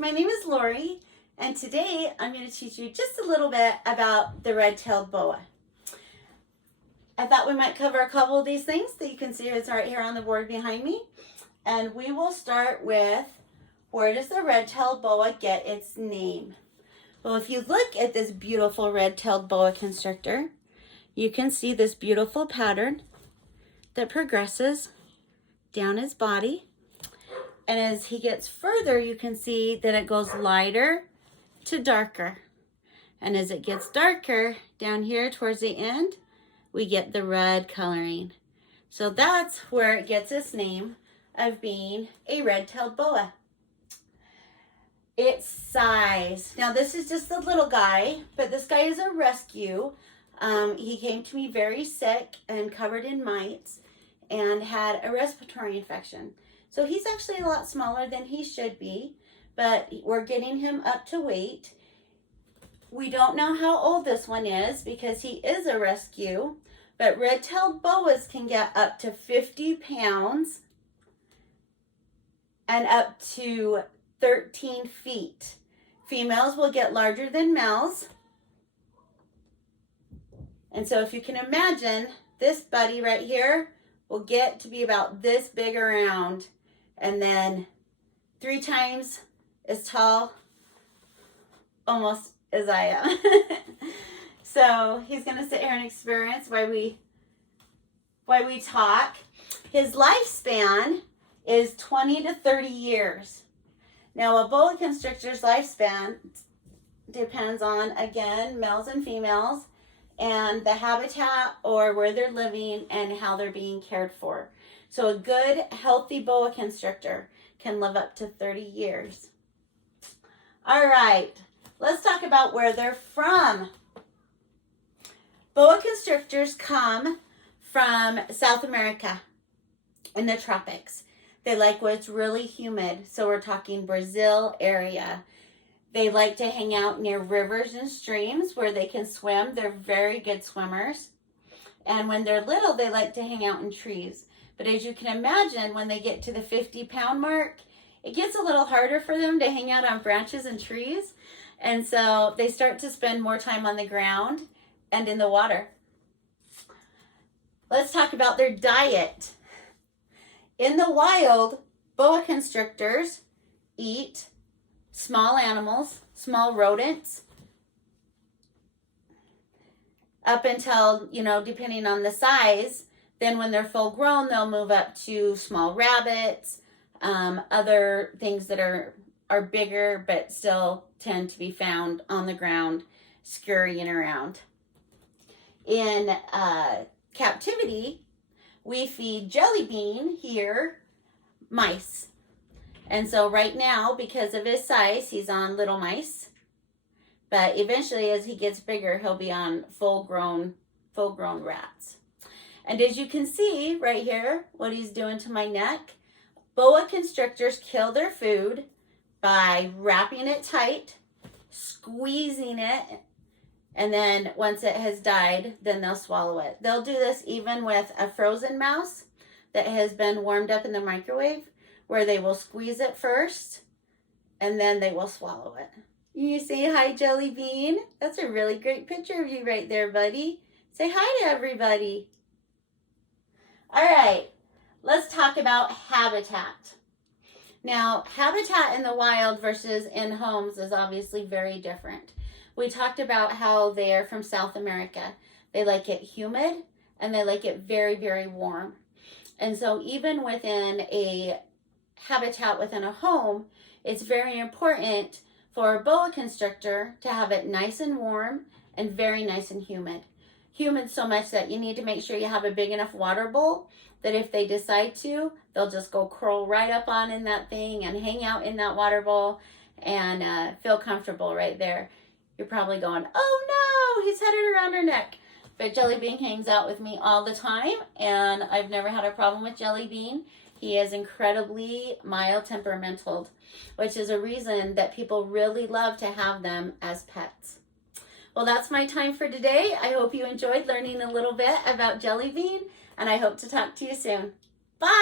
my name is Lori, and today I'm going to teach you just a little bit about the red-tailed boa. I thought we might cover a couple of these things that you can see it's right here on the board behind me. And we will start with, where does the red-tailed boa get its name? Well, if you look at this beautiful red-tailed boa constrictor, you can see this beautiful pattern that progresses down his body. And as he gets further, you can see that it goes lighter to darker. And as it gets darker down here towards the end, we get the red coloring. So that's where it gets its name of being a red-tailed boa. Its size. Now this is just a little guy, but this guy is a rescue. He came to me very sick and covered in mites and had a respiratory infection. So he's actually a lot smaller than he should be, but we're getting him up to weight. We don't know how old this one is because he is a rescue, but red-tailed boas can get up to 50 pounds and up to 13 feet. Females will get larger than males. And so if you can imagine, this buddy right here will get to be about this big around, and then 3 times as tall, almost as I am. So he's gonna sit here and experience why we talk. His lifespan is 20 to 30 years. Now a boa constrictor's lifespan depends on, again, males and females, and the habitat or where they're living and how they're being cared for. So a good, healthy boa constrictor can live up to 30 years. All right, let's talk about where they're from. Boa constrictors come from South America in the tropics. They like where it's really humid, so we're talking Brazil area. They like to hang out near rivers and streams where they can swim. They're very good swimmers. And when they're little, they like to hang out in trees. But as you can imagine, when they get to the 50-pound mark, it gets a little harder for them to hang out on branches and trees. And so they start to spend more time on the ground and in the water. Let's talk about their diet. In the wild, boa constrictors eat small animals, small rodents, up until, depending on the size. Then when they're full grown, they'll move up to small rabbits, other things that are bigger but still tend to be found on the ground, scurrying around. In captivity, we feed Jelly Bean here mice. And so right now, because of his size, he's on little mice. But eventually, as he gets bigger, he'll be on full-grown rats. And as you can see right here, what he's doing to my neck, boa constrictors kill their food by wrapping it tight, squeezing it, and then once it has died, then they'll swallow it. They'll do this even with a frozen mouse that has been warmed up in the microwave, where they will squeeze it first, and then they will swallow it. You say hi, Jelly Bean. That's a really great picture of you right there, buddy. Say hi to everybody. All right, let's talk about habitat. Now, habitat in the wild versus in homes is obviously very different. We talked about how they are from South America. They like it humid and they like it very, very warm. And so even within a habitat within a home, it's very important for a boa constrictor to have it nice and warm and very nice and humid. Humid so much that you need to make sure you have a big enough water bowl that if they decide to, they'll just go curl right up on in that thing and hang out in that water bowl and feel comfortable right there. You're probably going, oh no, he's headed around her neck. But Jelly Bean hangs out with me all the time, and I've never had a problem with Jelly Bean. He is incredibly mild temperamental, which is a reason that people really love to have them as pets. Well, that's my time for today. I hope you enjoyed learning a little bit about Jelly Bean, and I hope to talk to you soon. Bye!